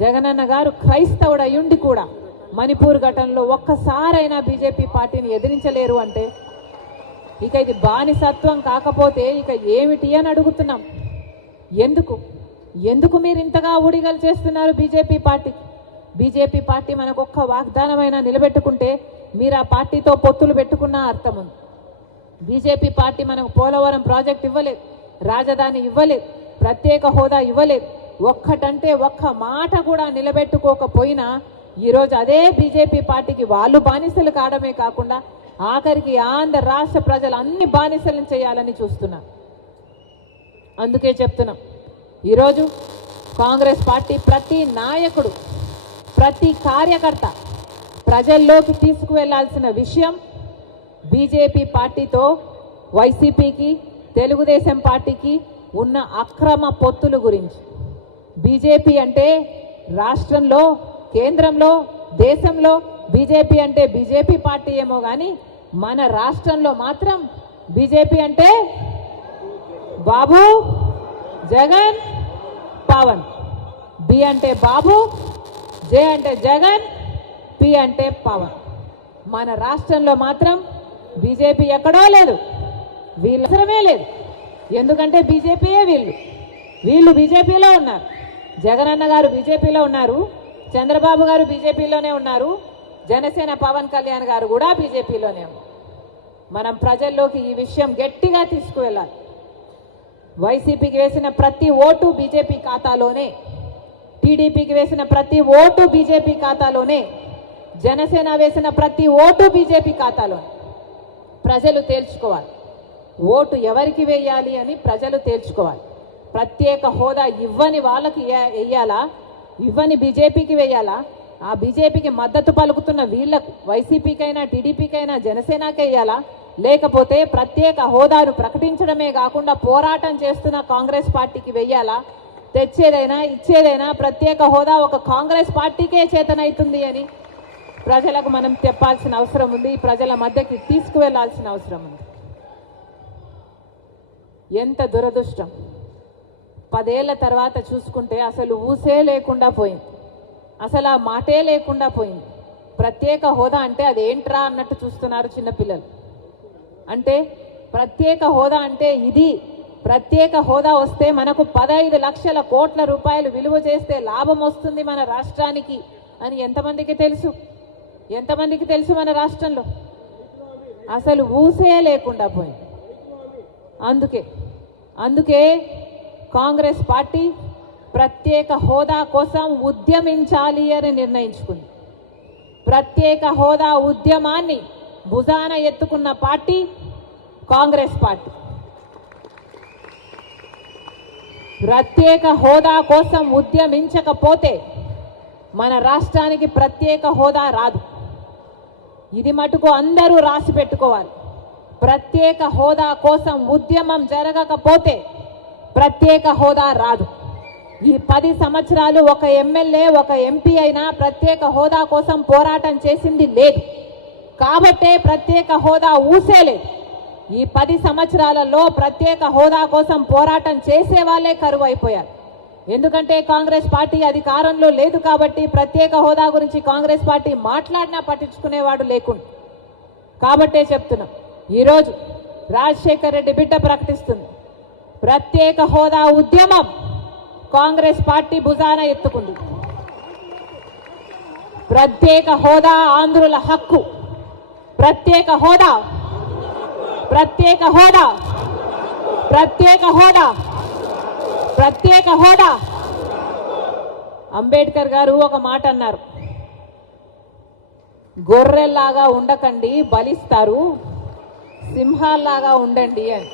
జగనన్న గారు క్రైస్తవుడు అయ్యుండి కూడా మణిపూర్ ఘటనలో ఒక్కసారైనా బీజేపీ పార్టీని ఎదిరించలేరు అంటే ఇక ఇది బానిసత్వం కాకపోతే ఇక ఏమిటి అని అడుగుతున్నాం. ఎందుకు మీరు ఇంతగా ఊడిగలు చేస్తున్నారు బీజేపీ పార్టీకి? బీజేపీ పార్టీ మనకు ఒక్క వాగ్దానమైనా నిలబెట్టుకుంటే మీరు ఆ పార్టీతో పొత్తులు పెట్టుకున్న అర్థం ఉంది. బీజేపీ పార్టీ మనకు పోలవరం ప్రాజెక్ట్ ఇవ్వలేదు, రాజధాని ఇవ్వలేదు, ప్రత్యేక హోదా ఇవ్వలేదు. ఒక్కటంటే ఒక్క మాట కూడా నిలబెట్టుకోకపోయినా ఈరోజు అదే బీజేపీ పార్టీకి వాళ్ళు బానిసలు కావడమే కాకుండా ఆఖరికి ఆంధ్ర రాష్ట్ర ప్రజలు అన్ని బానిసలను చేయాలని చూస్తున్నారు. అందుకే చెప్తున్నాం, ఈరోజు కాంగ్రెస్ పార్టీ ప్రతి నాయకుడు, ప్రతి కార్యకర్త ప్రజల్లోకి తీసుకువెళ్లాల్సిన విషయం బీజేపీ పార్టీతో వైసీపీకి, తెలుగుదేశం పార్టీకి ఉన్న అక్రమ పొత్తుల గురించి. బీజేపీ అంటే రాష్ట్రంలో, కేంద్రంలో, దేశంలో బీజేపీ అంటే బీజేపీ పార్టీ ఏమో కానీ మన రాష్ట్రంలో మాత్రం బీజేపీ అంటే బాబు, జగన్, పవన్. బి అంటే బాబు, జే అంటే జగన్, పి అంటే పవన్. మన రాష్ట్రంలో మాత్రం బీజేపీ ఎక్కడో లేదు, వీళ్ళ అవసరమే లేదు. ఎందుకంటే బీజేపీయే వీళ్ళు బీజేపీలో ఉన్నారు. జగనన్న గారు బీజేపీలో ఉన్నారు, చంద్రబాబు గారు బీజేపీలోనే ఉన్నారు, జనసేన పవన్ కళ్యాణ్ గారు కూడా బీజేపీలోనే ఉన్నారు. మనం ప్రజల్లోకి ఈ విషయం గట్టిగా తీసుకువెళ్ళాలి. వైసీపీకి వేసిన ప్రతి ఓటు బీజేపీ ఖాతాలోనే, టీడీపీకి వేసిన ప్రతి ఓటు బీజేపీ ఖాతాలోనే, జనసేన వేసిన ప్రతి ఓటు బీజేపీ ఖాతాలోనే. ప్రజలు తేల్చుకోవాలి, ఓటు ఎవరికి వేయాలి అని ప్రజలు తేల్చుకోవాలి. ప్రత్యేక హోదా ఇవ్వని వాళ్ళకి వేయాలా, ఇవ్వని బీజేపీకి వేయాలా, ఆ బీజేపీకి మద్దతు పలుకుతున్న వీళ్లకు వైసీపీకైనా టీడీపీకైనా జనసేనకి వేయాలా, లేకపోతే ప్రత్యేక హోదాను ప్రకటించడమే కాకుండా పోరాటం చేస్తున్న కాంగ్రెస్ పార్టీకి వెయ్యాలా? తెచ్చేదైనా ఇచ్చేదైనా ప్రత్యేక హోదా ఒక కాంగ్రెస్ పార్టీకే చేతనైతుంది అని ప్రజలకు మనం చెప్పాల్సిన అవసరం ఉంది, ప్రజల మధ్యకి తీసుకువెళ్లాల్సిన అవసరం ఉంది. ఎంత దురదృష్టం, 10 ఏళ్ల తర్వాత చూసుకుంటే అసలు ఊసే లేకుండా పోయింది, అసలు ఆ మాటే లేకుండా పోయింది. ప్రత్యేక హోదా అంటే అదేంట్రా అన్నట్టు చూస్తున్నారు చిన్నపిల్లలు. అంటే ప్రత్యేక హోదా అంటే ఇది, ప్రత్యేక హోదా వస్తే మనకు 15 లక్షల కోట్ల రూపాయలు విలువ చేస్తే లాభం వస్తుంది మన రాష్ట్రానికి అని ఎంతమందికి తెలుసు? ఎంతమందికి తెలుసు మన రాష్ట్రంలో? అసలు ఊసే లేకుండా పోయింది. అందుకే కాంగ్రెస్ పార్టీ ప్రత్యేక హోదా కోసం ఉద్యమించాలి అని నిర్ణయించుకుంది. ప్రత్యేక హోదా ఉద్యమాన్ని భుజాన ఎత్తుకున్న పార్టీ కాంగ్రెస్ పార్టీ. ప్రత్యేక హోదా కోసం ఉద్యమించకపోతే మన రాష్ట్రానికి ప్రత్యేక హోదా రాదు. ఇది మటుకు అందరూ రాసి పెట్టుకోవాలి. ప్రత్యేక హోదా కోసం ఉద్యమం జరగకపోతే ప్రత్యేక హోదా రాదు. ఈ 10 సంవత్సరాలు ఒక ఎమ్మెల్యే, ఒక ఎంపీ అయినా ప్రత్యేక హోదా కోసం పోరాటం చేసింది లేదు. కాబట్టే ప్రత్యేక హోదా ఊసేలేదు. ఈ 10 సంవత్సరాలలో ప్రత్యేక హోదా కోసం పోరాటం చేసే వాళ్ళే కరువు అయిపోయారు. ఎందుకంటే కాంగ్రెస్ పార్టీ అధికారంలో లేదు కాబట్టి ప్రత్యేక హోదా గురించి కాంగ్రెస్ పార్టీ మాట్లాడినా పట్టించుకునేవాడు లేకుండా. కాబట్టే చెప్తున్నాం, ఈరోజు రాజశేఖర్ రెడ్డి బిడ్డ ప్రకటిస్తుంది, ప్రత్యేక హోదా ఉద్యమం కాంగ్రెస్ పార్టీ భుజాన ఎత్తుకుంది. ప్రత్యేక హోదా ఆంధ్రుల హక్కు. ప్రత్యేక హోదా, ప్రత్యేక హోదా, ప్రత్యేక హోదా, ప్రత్యేక హోదా. అంబేద్కర్ గారు ఒక మాట అన్నారు, గొర్రెల్లాగా ఉండకండి బలిస్తారు, సింహాల్లాగా ఉండండి అని.